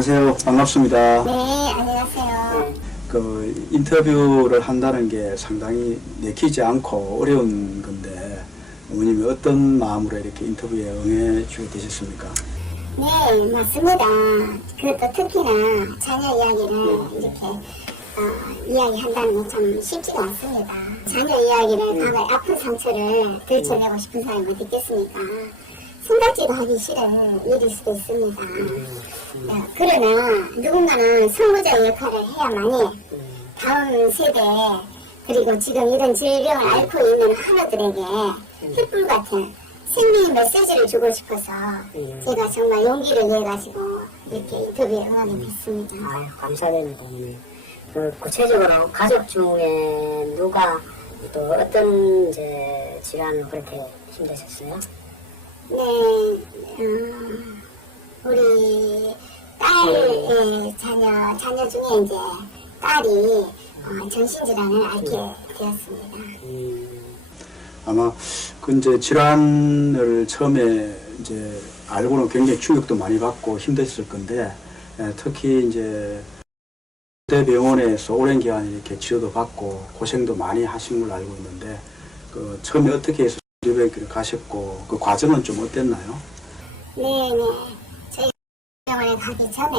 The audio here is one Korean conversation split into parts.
안녕하세요. 반갑습니다. 네, 안녕하세요. 그 인터뷰를 한다는 게 상당히 내키지 않고 어려운 건데 어머님이 어떤 마음으로 이렇게 인터뷰에 응해 주게 되셨습니까? 네, 맞습니다. 그것도 특히나 자녀 이야기를 이렇게 이야기한다는 게 참 쉽지가 않습니다. 자녀 이야기를 과거의 아픈 상처를 들춰내고 싶은 사람이 어디 있겠습니까? 생각지도 하기 싫은 일일 수도 있습니다. 그러나 누군가는 선구자의 역할을 해야만이 다음 세대 그리고 지금 이런 질병을 앓고 있는 환우들에게 횃불 같은 생명의 메시지를 주고 싶어서 제가 정말 용기를 내가지고 이렇게 인터뷰에 응하게 됐습니다. 감사드립니다. 그 구체적으로 가족 중에 누가 또 어떤 이제 질환으로 그렇게 힘드셨어요? 네, 우리 딸의 자녀 중에 이제 딸이 전신질환을 앓게 되었습니다. 아마 그 이제 질환을 처음에 이제 알고는 굉장히 충격도 많이 받고 힘들었을 건데 특히 이제 대병원에서 오랜 기간 이렇게 치료도 받고 고생도 많이 하신 걸로 알고 있는데 그 처음에 어떻게 해서 치료병원을 가셨고 그 과정은 좀 어땠나요? 네. 저희 병원에 가기 전에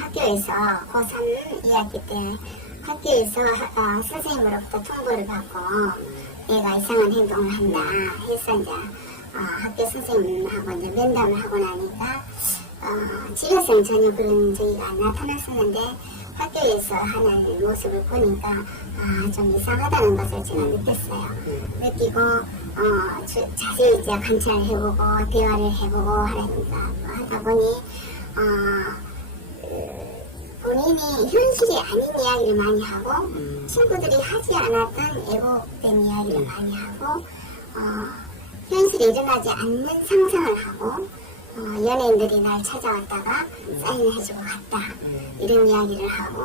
학교에서 고3 2학기 때 학교에서 선생님으로부터 통보를 받고 얘가 이상한 행동을 한다 해서 이제 학교 선생님하고 이제 면담을 하고 나니까 지효성 전혀 그런 저희가 나타났었는데 학교에서 하는 모습을 보니까 좀 이상하다는 것을 제가 느꼈어요. 느끼고 자세히 이제 관찰을 해보고 대화를 해보고 하다 보니 본인이 현실이 아닌 이야기를 많이 하고 친구들이 하지 않았던 애곡된 이야기를 많이 하고 현실에 일어나지 않는 상상을 하고 연예인들이 날 찾아왔다가 사인을 해주고 갔다 이런 이야기를 하고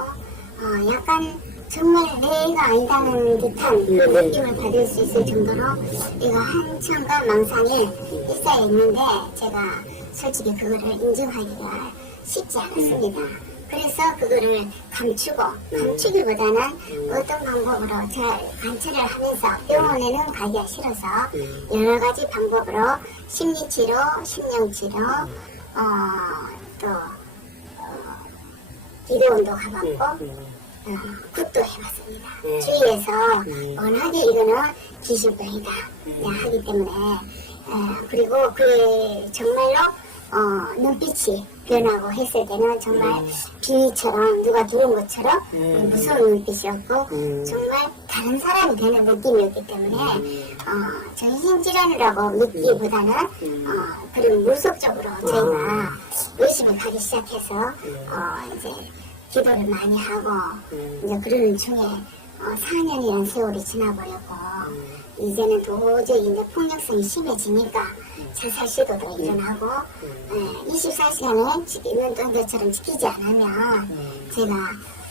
약간 정말 내가 아니다는 듯한 그 느낌을 받을 수 있을 정도로 내가 한참과 망상에 휩싸여 있는데 제가 솔직히 그거를 인정하기가 쉽지 않았습니다. 그래서 그거를 감추기보다는 어떤 방법으로 잘 관찰을 하면서 병원에는 가기가 싫어서 여러 가지 방법으로 심리치료, 심령치료, 또 기도원도 가봤고 굿도 해봤습니다. 주위에서 워낙에 이거는 귀신병이다 하기 때문에 그리고 그게 정말로 눈빛이 변하고 했을 때는 정말 비위처럼 누가 들어온 것처럼 무서운 눈빛이었고 정말 다른 사람이 되는 느낌이었기 때문에 정신질환이라고 믿기보다는 그런 무속적으로 저희가 열심히 가기 시작해서 이제 기도를 많이 하고 이제 그러는 중에 4년이라는 세월이 지나버렸고 이제는 도저히 이제 폭력성이 심해지니까 자살 시도도 일어나고 24시간에 있는 동료처럼 지키지 않으면 제가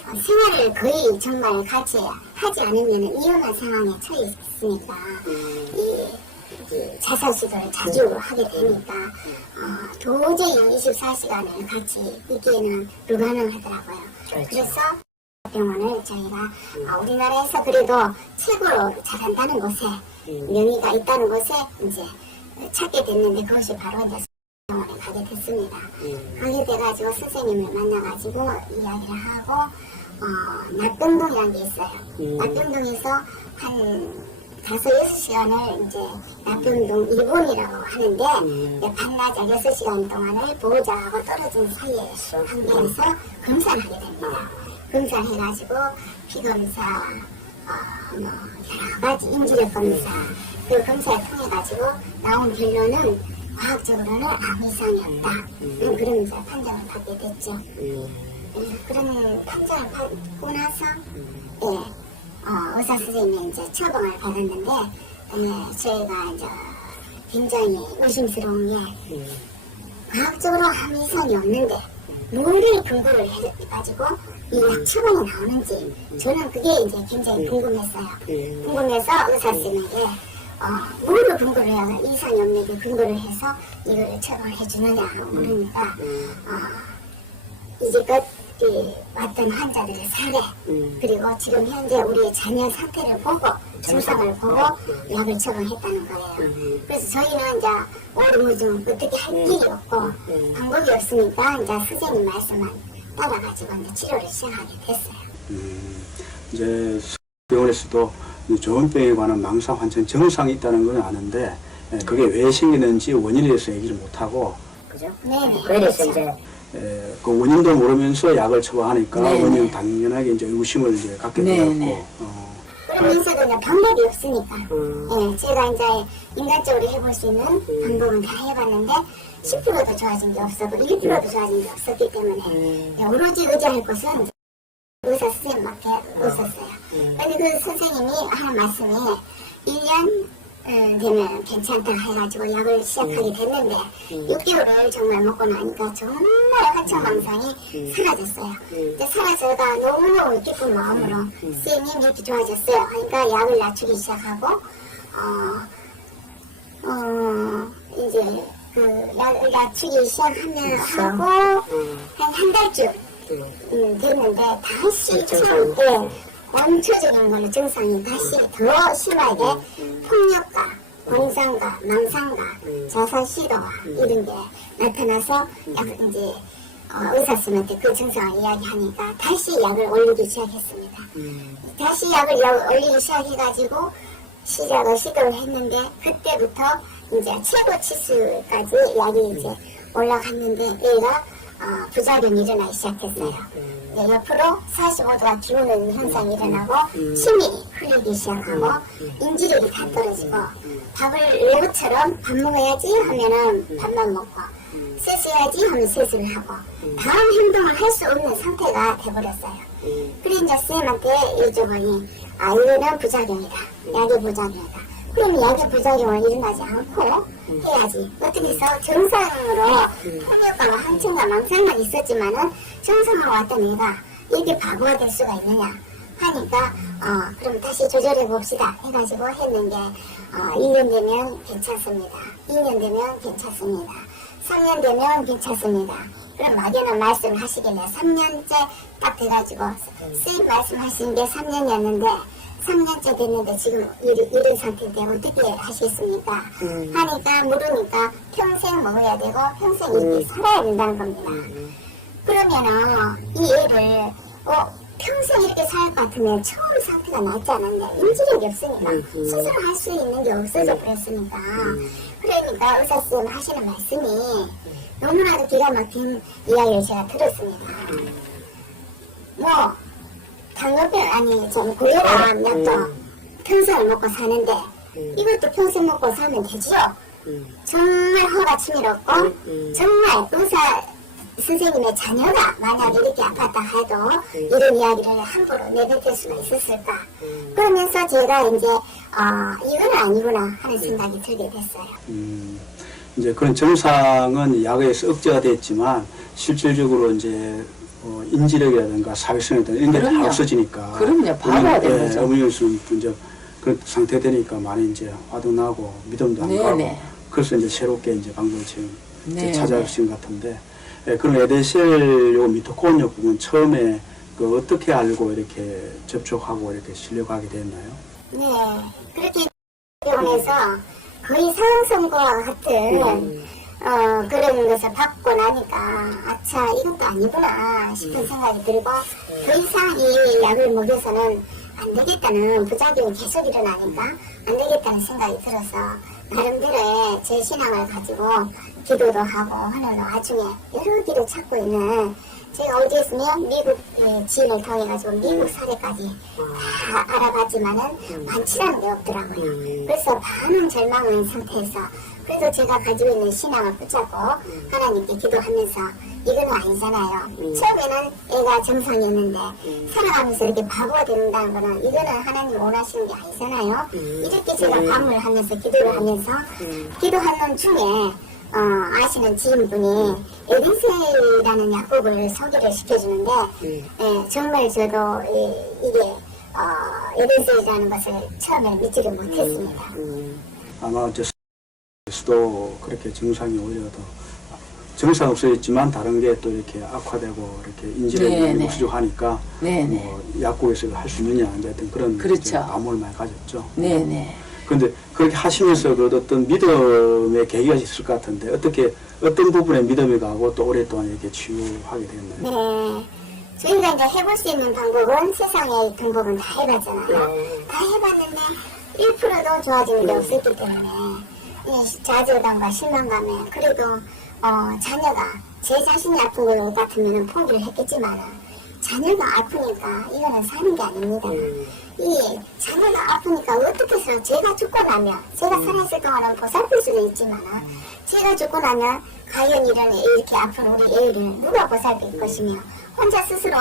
생활을 거의 정말 같이 하지 않으면 위험한 상황에 처해 있으니까 이 자살 시도를 자주 하게 되니까 도저히 24시간을 같이 있기에는 불가능하더라고요. 그래서 병원을 저희가 우리나라에서 그래도 최고로 잘한다는 곳에 명의가 있다는 곳에 이제 찾게 됐는데 그것이 바로 이제 병원에 가게 됐습니다. 가게 돼가지고 선생님을 만나가지고 이야기를 하고 낙병동이라는 게 있어요. 낙병동에서 한 5-6시간을 이제 낙병동 입원이라고 하는데 반나절 6시간 동안을 보호자하고 떨어진 사이에 상태에서 검사를 하게 됩니다. 검사를 해가지고 피검사, 여러 가지 인지력 검사, 그 검사를 통해가지고 나온 결론은 과학적으로는 아무 이상이 없다. 그런 이제 판정을 받게 됐죠. 그런 판정을 받고 나서 의사 선생님이 이제 처방을 받았는데 저희가 이제 굉장히 의심스러운 게 과학적으로 아무 이상이 없는데 뭐를 근거를 해가지고 이 약 처방이 나오는지 저는 그게 이제 굉장히 궁금했어요. 궁금해서 의사 선생님에게 뭐를 근거를 해야 이상이 없는 게 근거를 해서 이거를 처방을 해주느냐 그러니까 이제껏 왔던 환자들의 사례 그리고 지금 현재 우리의 자녀 상태를 보고 증상을 보고 약을 처방했다는 거예요. 그래서 저희는 이제 오리무중 어떻게 할 길이 없고 방법이 없으니까 이제 선생님 말씀만 따라가지고 이제 치료를 시작하게 됐어요. 이제 병원에서도 조현병에 관한 망상 환청 증상이 있다는 건 아는데 그게 왜 생기는지 원인에 대해서 얘기를 못하고 그죠? 네네. 그래서 그렇죠. 이제 그 원인도 모르면서 약을 처방하니까 네네. 원인은 당연하게 이제 의구심을 이제 갖게 네네. 되었고 그러면서도 이제 방법이 없으니까 예, 제가 이제 인간적으로 해볼 수 있는 방법은 다 해봤는데 10%도 좋아진 게 없었고 1%도 좋아진 게 없었기 때문에 예, 오로지 의지할 곳은 이제 의사 선생님밖에 없었어요. 근데 그 선생님이 하는 말씀이 1년 되면 괜찮다 해가지고 약을 시작하게 됐는데 6개월을 정말 먹고 나니까 정말 환청망상이 사라졌어요. 근데 사라져가 너무너무 기쁜 마음으로 쌤이 이렇게 좋아졌어요 하니까 약을 낮추기 시작하고 이제 그 약을 낮추기 시작하면 하고 한 달쯤 됐는데 다시 처음 남초적인 걸로 증상이 다시 더 심하게 폭력과 공상과 망상과 자살 시도와 이런 게 나타나서 약간 이제 의사 선생님한테 그 증상을 이야기하니까 다시 약을 올리기 시작했습니다. 다시 약을 올리기 시작해가지고 시도를 했는데 그때부터 이제 최고 치수까지 약이 이제 올라갔는데 얘가 부작용이 일어나기 시작했어요. 네, 옆으로 45도가 기우는 현상이 일어나고 침이 흘리기 시작하고 인지력이 다 떨어지고 밥을 레고처럼 밥 먹어야지 하면은 밥만 먹고 세수해야지 하면 세수를 하고 다음 행동을 할 수 없는 상태가 돼버렸어요. 그래 이제 쌤한테 여쭤보니 이거는 부작용이다. 약의 부작용이다. 그럼 약의 부작용을 일어나지 않고 해야지. 어떻게 해서 정상으로 폭력과 항청과 망상만 있었지만은 정상으로 왔던 애가 이렇게 바보가 될 수가 있느냐 하니까 그럼 다시 조절해 봅시다 해가지고 했는데 1년 되면 괜찮습니다. 2년 되면 괜찮습니다. 3년 되면 괜찮습니다. 그럼 막연한 말씀을 하시길래 3년째 딱 돼가지고 쌤 말씀하신 게 3년이었는데 3년째 됐는데 지금 이런 상태인데 어떻게 하시겠습니까? 하니까 물으니까 평생 먹어야 되고 평생 이렇게 살아야 된다는 겁니다. 그러면은 이 애를 평생 이렇게 살 것 같으면 처음 상태가 낫지 않았는데 인지력이 없으니까 스스로 할 수 있는 게 없어져 버렸으니까 그러니까 의사쌤 하시는 말씀이 너무나도 기가 막힌 이야기를 제가 들었습니다. 당뇨병 고혈압 약도 평생을 먹고 사는데 이것도 평생 먹고 살면 되지요. 정말 허가 치밀었고 정말 의사 선생님의 자녀가 만약 이렇게 아팠다 해도 이런 이야기를 함부로 내뱉을 수가 있었을까. 그러면서 제가 이제 이건 아니구나 하는 생각이 들게 됐어요. 이제 그런 증상은 약에 의해서 억제가 됐지만 실질적으로 이제 인지력이라든가 사회성이라든가 이런 게 다 없어지니까. 그럼요. 바로야 되는 거죠. 어머니는 이제 그런 상태 되니까 많이 이제 화도 나고 믿음도 안 가고. 그래서 이제 새롭게 이제 방법을 지금 찾아오신 것 같은데. 그럼 에데셀 요 미토콘디아 부분 처음에 그 어떻게 알고 이렇게 접촉하고 이렇게 실려가게 됐나요? 네, 그렇게 병원에서 거의 상황선고와 같은 그런 것을 받고 나니까 아차 이것도 아니구나 싶은 생각이 들고 더 이상 이 약을 먹여서는 안 되겠다는 부작용이 계속 일어나니까 안 되겠다는 생각이 들어서 나름대로의 제 신앙을 가지고 기도도 하고 하는 와중에 여러 길을 찾고 있는 제가 어디에 있으면 미국 지인을 통해 가지고 미국 사례까지 다 알아봤지만은 많지라는 게 없더라고요. 그래서 반은 절망한 상태에서 그래서 제가 가지고 있는 신앙을 붙잡고 하나님께 기도하면서 이거는 아니잖아요. 처음에는 애가 정상이었는데 살아가면서 이렇게 바보가 된다는 거는 이거는 하나님 원하시는 게 아니잖아요. 이렇게 제가 밤을 하면서 기도를 하면서 기도하는 중에 아시는 지인분이 에덴셀이라는 약국을 소개를 시켜주는데 정말 저도 이게 에덴셀이라는 것을 처음에 믿지를 못했습니다. 아마 수도 그렇게 증상이 오히려 더 정상 없어졌지만 다른 게 또 이렇게 악화되고 이렇게 인지력이 네네. 부족하니까 네네. 뭐 약국에서 할 수 있느냐 이제 어떤 그런 그렇죠. 이제 암호를 많이 가졌죠. 네네. 그런데 그렇게 하시면서 그 어떤 믿음의 계기가 있을 것 같은데 어떻게 어떤 부분에 믿음이 가고 또 오랫동안 이렇게 치유하게 되었나요? 네. 저희가 이제 해볼 수 있는 방법은 세상의 방법은 다 해봤잖아요. 다 해봤는데 1%도 좋아지는 게 없었기 때문에 이 좌절감과 실망감에 그래도 자녀가 제 자신이 아픈 것 같으면 포기를 했겠지만 자녀가 아프니까 이거는 사는 게 아닙니다. 이 자녀가 아프니까 어떻게 해서 제가 죽고 나면 제가 살아있을 동안은 보살필 수도 있지만 제가 죽고 나면 과연 이렇게 아픈 우리 애를 누가 보살필 것이며 혼자 스스로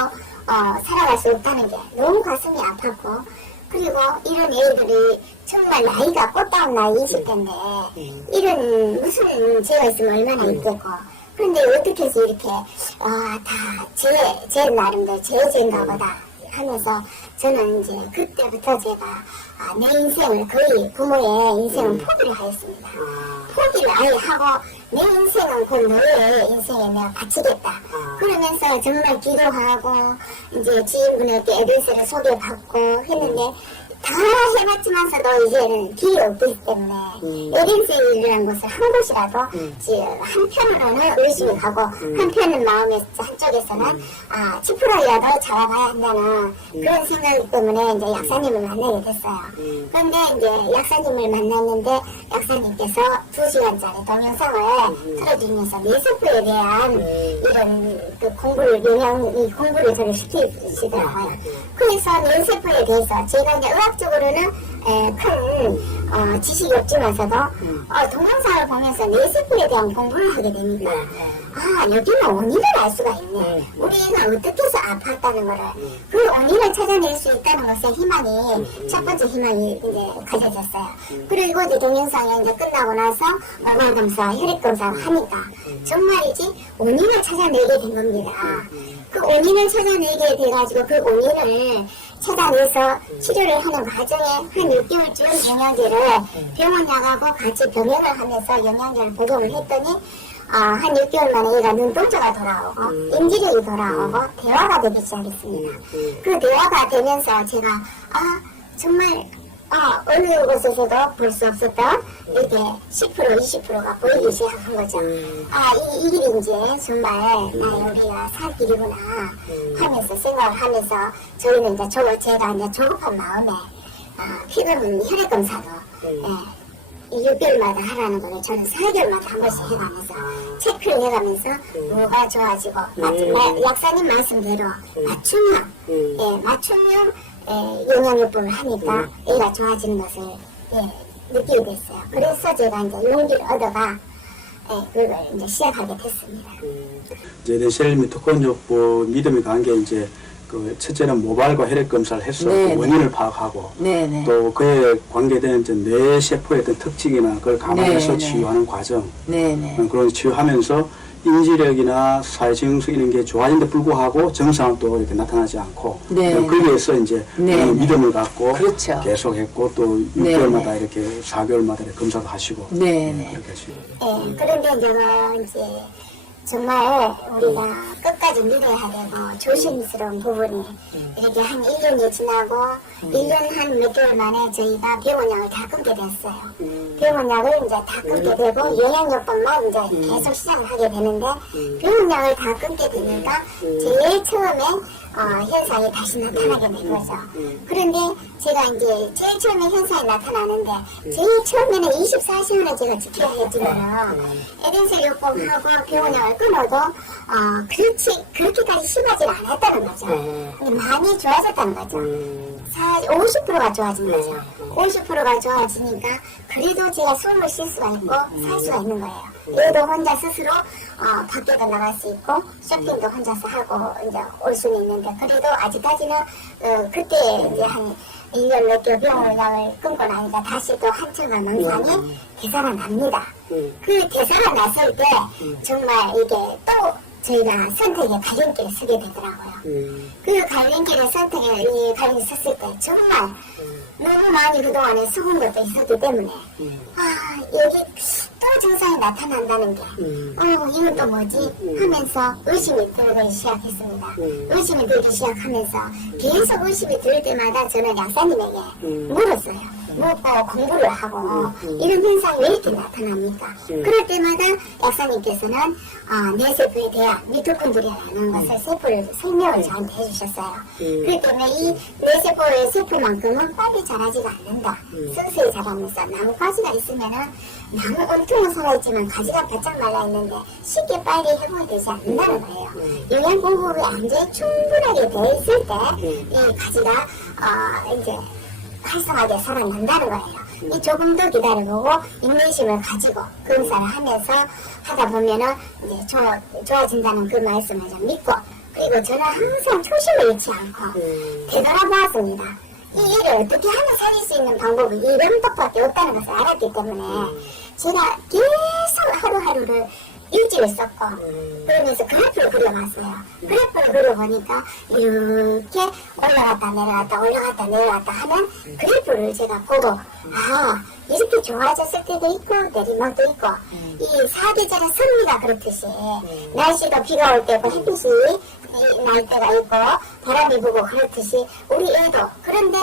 살아갈 수 없다는 게 너무 가슴이 아팠고 그리고 이런 애들이 정말 나이가 꽃다운 나이 20대인데 이런 무슨 죄가 있으면 얼마나 있겠고 그런데 어떻게 해서 이렇게 다 제 나름대로 제 죄인가 보다 하면서 저는 이제 그때부터 제가 내 인생을 거의 부모의 인생은 포기를 하였습니다. 포기를 아예 하고 내 인생은 곧 너의 인생에 내가 바치겠다. 그러면서 정말 기도하고 이제 지인분에게 에덴스를 소개받고 했는데 다 해봤지만서도 이제는 길이 없기 때문에 에덴스라는 곳을 한 곳이라도 한편으로는 의심이 가고 한편은 마음의 한쪽에서는 10%라도 잡아봐야 한다는 그런 생각 때문에 이제 약사님을 만나게 됐어요. 그런데 이제 약사님을 만났는데 약사님께서 2시간짜리 동영상을 틀어주면서 뇌세포에 대한 이런 그 공부를 저를 시키시더라고요. 그래서 뇌세포에 대해서 제가 이제 의학적으로는 큰 지식이 없지만서도 동영상을 보면서 뇌세포에 대한 공부를 하게 됩니다. 여기는 원인을 알 수가 있네. 우리 애가 어떻게 해서 아팠다는 거를 그 원인을 찾아낼 수 있다는 것에 희망이 첫 번째 희망이 이제 가져졌어요. 그리고 이제 동영상이 이제 끝나고 나서 모발 검사, 혈액 검사를 하니까 정말이지 원인을 찾아내게 된 겁니다. 그 원인을 찾아내게 돼가지고 그 원인을 찾아내서 치료를 하는 과정에 한 6개월쯤 영양제를 병원 나가고 같이 병행을 하면서 영양제를 복용을 했더니 한 6개월 만에 얘가 눈동자가 돌아오고 인지력이 돌아오고 대화가 되기 시작했습니다. 그 대화가 되면서 제가 정말 어느 곳에서도 볼 수 없었던 이렇게 10% 20%가 보이기 시작한 거죠. 이 길이 이제 정말 우리가 살 길이구나 하면서 생각을 하면서 저희는 이제 제가 이제 조급한 마음에 피금 혈액 검사도 6개월마다 하라는 거를 저는 4개월마다 한 번씩 해가면서 체크를 해가면서 뭐가 좋아지고 약사님 말씀대로 맞춤형 영양요법을 하니까 애가 좋아지는 것을 느끼게 됐어요. 그래서 제가 이제 용기를 얻어가 그걸 이제 시작하게 됐습니다. 이제 셀 미토콘드리아법 믿음이 간 게 이제 그 첫째는 모발과 혈액 검사를 해서 그 원인을 파악하고 또 그에 관계된 이제 뇌 세포의 어떤 특징이나 그걸 감안해서 치유하는 과정 그런 치유하면서 인지력이나 사회증서 이런 게 좋아진데 불구하고 정상은 또 이렇게 나타나지 않고 거기에서 이제 믿음을 갖고 계속했고 또 6개월마다 이렇게 4개월마다 이렇게 검사도 하시고 그렇게 하시고 그런데 제가 이제 정말 우리가 끝까지 믿어야 되고 조심스러운 부분이 이렇게 한 1년이 지나고 1년 한 몇 개월 만에 저희가 병원약을 다 끊게 됐어요. 병원약을 이제 다 끊게 되고 영양요법만 이제 계속 시작을 하게 되는데 병원약을 다 끊게 되니까 제일 처음에 현상이 다시 나타나게 된 거죠. 그런데 제가 이제 제일 처음에 현상이 나타나는데 제일 처음에는 24시간을 제가 지켜야 했지만 에덴셀 요법하고 병원약을 끊어도 그렇게까지 심하지 않았다는 거죠. 근데 많이 좋아졌다는 거죠. 50%가 좋아진 거죠. 50%가 좋아지니까 그래도 제가 숨을 쉴 수가 있고 살 수가 있는 거예요. 얘도 혼자 스스로 밖에도 나갈 수 있고 쇼핑도 혼자서 하고 이제 올 수는 있는데 그래도 아직까지는 그때 이제 한 1년 몇 개월 병원약을 끊고 나니까 다시 또 한층간 망상이 대사가 납니다. 그 대사가 났을 때 정말 이게 또 저희가 선택의 갈림길을 서게 되더라고요. 그 갈림길을 섰을 때 정말 너무 많이 그동안에 속은 것도 있었기 때문에 여기 또 증상이 나타난다는 게, 이건 또 뭐지? 하면서 의심이 들기 시작했습니다. 의심이 들기 시작하면서 계속 의심이 들 때마다 저는 약사님에게 물었어요. 묻고 공부를 하고 이런 현상이 왜 이렇게 나타납니까? 그럴 때마다 약사님께서는 뇌세포에 대한 미토콘드리아라는 것을 세포를 설명을 저한테 해주셨어요. 그렇기 때문에 이 뇌세포의 세포만큼은 빨리 자라지가 않는다. 서서히 자라면서 나무가지가 있으면은 나무 온통은 살아있지만 가지가 바짝 말라있는데 쉽게 빨리 회복되지 않는다는 거예요. 영양 공급이 완전히 충분하게 돼 있을 때 이 가지가 이제 활성하게 살아난다는 거예요. 이 조금 더 기다려보고 인내심을 가지고 검사를 하면서 하다 보면은 이제 좋아진다는 그 말씀을 좀 믿고, 그리고 저는 항상 초심을 잃지 않고 되돌아보았습니다. 이 일을 어떻게 하면 살릴 수 있는 방법이 이 명떡밖에 없다는 것을 알았기 때문에 제가 계속 하루하루를 일지를 썼고, 그러면서 그래프를 그려봤어요. 그래프를 그려보니까 이렇게 올라갔다 내려갔다 올라갔다 내려갔다 하는 그래프를 제가 보고, 이렇게 좋아졌을 때도 있고 내리막도 있고, 이 사계절의 섭리가 그렇듯이 날씨도 비가 올 때고 햇빛이 날 때가 있고 바람이 부고 그렇듯이 우리 애도, 그런데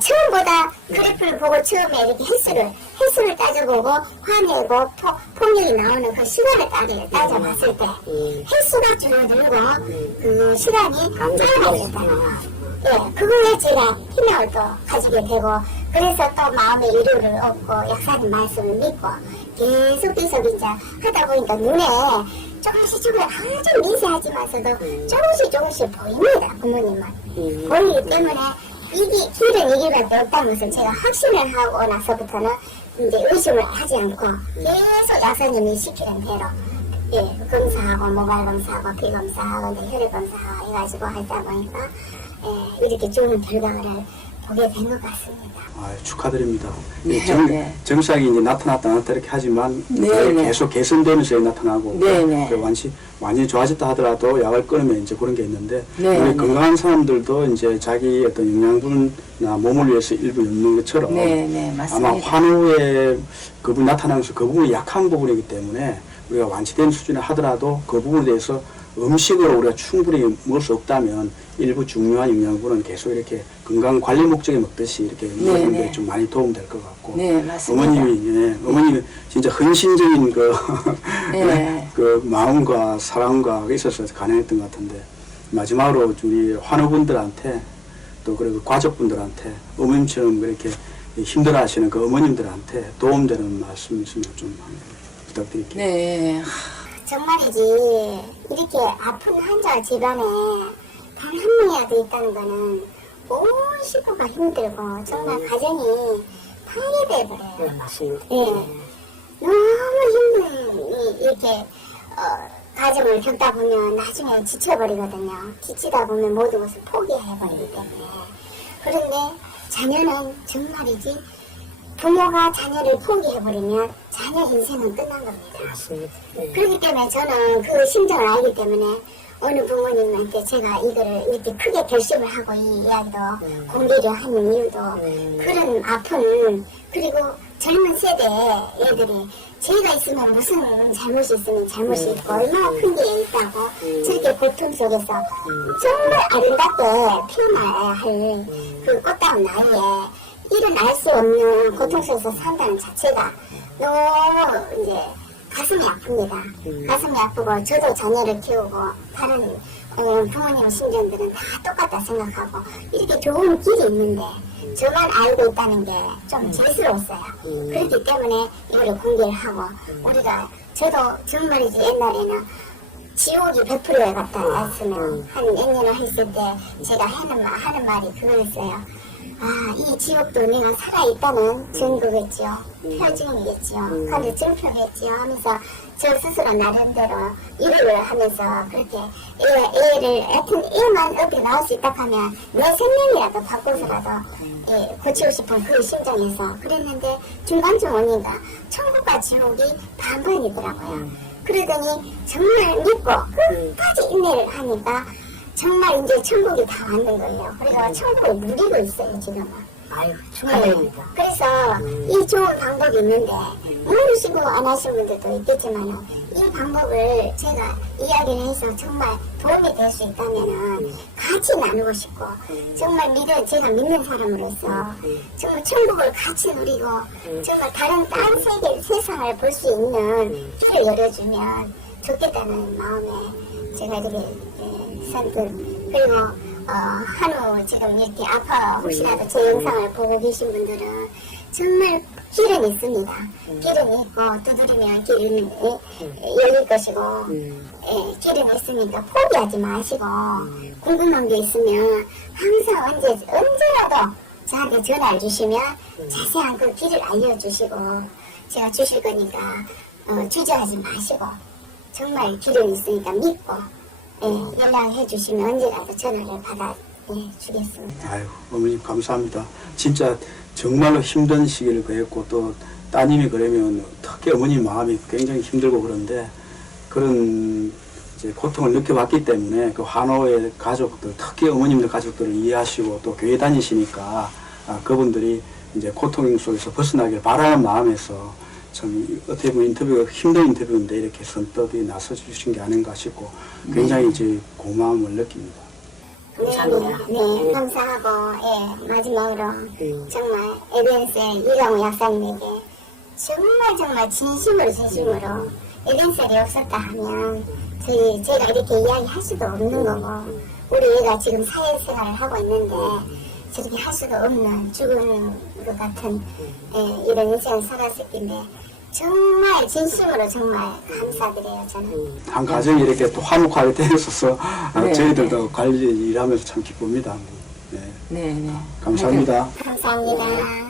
처음보다 그래프를 보고 처음에 이렇게 횟수를 따져보고 화내고 폭력이 나오는 그 시간을 따져봤을 때 횟수가 줄어들고 그 시간이 짧아졌잖아요. 예, 그거에 제가 희망을 또 가지게 되고, 그래서 또 마음의 위로를 얻고 약사님 말씀을 믿고 계속 이제 하다 보니까 눈에 조금씩 아주 미세하지만서도 조금씩 보입니다. 부모님은 보이기 때문에 이게 길은 이 길밖에 없다는 것을 제가 확신을 하고 나서부터는 이제 의심을 하지 않고 계속 약사님이 시키는 대로 검사하고 모발 검사하고 피 검사하고 혈액 검사하고 해가지고 하다 보니까 이렇게 좋은 결과를 보게 된 것 같습니다. 축하드립니다. 네. 증상이 이제 나타났다 이렇게 하지만 네, 네. 계속 개선되면서 나타나고 네, 네. 완전히 좋아졌다 하더라도 약을 끊으면 이제 그런 게 있는데, 네, 우리 네. 건강한 사람들도 이제 자기 어떤 영양분이나 몸을 위해서 일부 엮는 것처럼 네, 맞습니다. 아마 환우에 그 부분이 나타나면서 그 부분이 약한 부분이기 때문에 우리가 완치된 수준에 하더라도 그 부분에 대해서 음식으로 우리가 충분히 먹을 수 없다면 일부 중요한 영양분은 계속 이렇게 건강 관리 목적에 먹듯이 이렇게 먹는 게 좀 많이 도움될 것 같고. 네, 맞습니다. 어머님이 진짜 헌신적인 네. 그 마음과 사랑과 있어서 가능했던 것 같은데, 마지막으로 우리 환우분들한테 또 그리고 가족분들한테 어머님처럼 그렇게 힘들어하시는 그 어머님들한테 도움되는 말씀 있으면 좀 부탁드릴게요. 네. 정말이지 이렇게 아픈 환자 집안에 단 한 명이라도 있다는 거는 온 식구가 힘들고 정말 가정이 파괴돼버려요. 네, 맞습니다. 너무 힘든 이렇게 가정을 겪다 보면 나중에 지쳐버리거든요. 지치다 보면 모든 것을 포기해버리기 때문에. 그런데 자녀는 정말이지 부모가 자녀를 포기해버리면 자녀 인생은 끝난 겁니다. 맞습니다. 그렇기 때문에 저는 그 심정을 알기 때문에 어느 부모님한테 제가 이거를 이렇게 크게 결심을 하고 이 이야기도 공개를 하는 이유도 그런 아픈, 그리고 젊은 세대 애들이 저희가 있으면 무슨 잘못이 있으면 잘못이 있고 얼마나 큰 게 있다고 저렇게 고통 속에서 정말 아름답게 피어나야 할 그 꽃다운 나이에 이런 알 수 없는 고통 속에서 산다는 자체가 너무 이제 가슴이 아픕니다. 가슴이 아프고 저도 자녀를 키우고 다른 부모님 신전들은 다 똑같다 생각하고 이렇게 좋은 길이 있는데 저만 알고 있다는 게 좀 죄스러웠어요. 그렇기 때문에 이걸 공개를 하고 우리가 저도 정말이지 옛날에는 지옥이 100%에 갔다 했으면 한 몇 년을 했을 때 제가 하는 말이 그거였어요. 이 지옥도 내가 살아있다는 증거겠지요. 표징이겠지요. 그런데 증표겠지요 하면서 저 스스로 나름대로 일을 하면서 그렇게 애를 하여튼 애만 어디 나올 수 있다 하면 내 생명이라도 바꿔서라도 고치고 싶은 그 심정에서 그랬는데 중간쯤 오니까 천국과 지옥이 반반이더라고요. 그러더니 정말 믿고 끝까지 인내를 하니까 정말 이제 천국이 다 왔는 거예요. 그래서 천국을 누리고 있어요, 지금은. 아유, 축하드립니다. 그래서 이 좋은 방법이 있는데 모르시고 안 하시는 분들도 있겠지만 이 방법을 제가 이야기를 해서 정말 도움이 될 수 있다면 같이 나누고 싶고 정말 제가 믿는 사람으로서 정말 천국을 같이 누리고 정말 다른 딴 세상을 볼 수 있는 길을 열어주면 좋겠다는 마음에 제가 이렇게 선뜻 그리고 한우 지금 이렇게 아파 혹시라도 제 영상을 보고 계신 분들은 정말 길은 있습니다. 길은 있고 두드리면 길은 열릴 것이고 길은 있으니까 포기하지 마시고 궁금한 게 있으면 항상 언제라도 저한테 전화를 주시면 자세한 그 길을 알려주시고 제가 주실 거니까 주저하지 마시고 정말 길은 있으니까 믿고 연락해 주시면 언제라도 전화를 받아 주겠습니다. 아유, 어머님 감사합니다. 진짜 정말로 힘든 시기를 그랬고 또 따님이 그러면 특히 어머님 마음이 굉장히 힘들고 그런데 그런 이제 고통을 느껴봤기 때문에 그 한호의 가족들, 특히 어머님들 가족들을 이해하시고 또 교회 다니시니까 그분들이 이제 고통 속에서 벗어나길 바라는 마음에서 참 어떻게 보면 인터뷰가 힘든 인터뷰인데 이렇게 선뜻이 나서 주신 게 아닌가 싶고 굉장히 이제 고마움을 느낍니다. 감사합니다. 네, 감사하고 마지막으로 정말 에덴스의 이강우 약사님에게 정말 진심으로 에덴스가 없었다 하면 제가 이렇게 이야기할 수도 없는 거고 우리 애가 지금 사회생활을 하고 있는데 저렇게 할 수도 없는 죽은 것 같은 이런 인생을 살았을 텐데 정말 진심으로 정말 감사드려요. 저는 한 가정이 이렇게 또 화목하게 되어서 네, 저희들도 관리 일하면서 참 기쁩니다. 네. 네, 네. 감사합니다. 감사합니다.